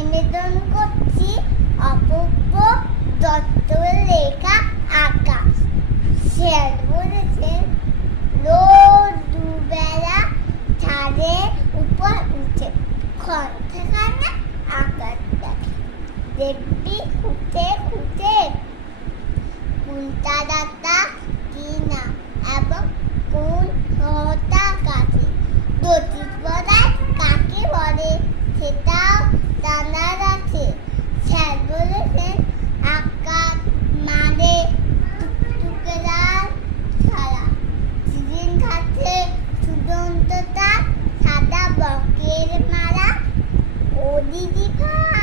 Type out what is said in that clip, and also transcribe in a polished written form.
নিবেদন করছি অপূর্ব দত্তের লেখা আকাশ। স্যার বলেছেন, রোজ দুবেলা ছাদের উপর উঠে ঘন্টাখানা আকাশ দেখে, দেখবি খুঁটে খুঁটে কোন তারাটা কি না এবং কোন গ্রহটা কাছে। জ্যোতিষ বলায় কাকে বলে সেটাও জানার আছে। স্যার বলেছেন, আকাশ মানে টুকটুকেরার ছাড়া, সেদিন কাছে সুদন্ততা সাদা বকের মারা। ও দিদি ভাই,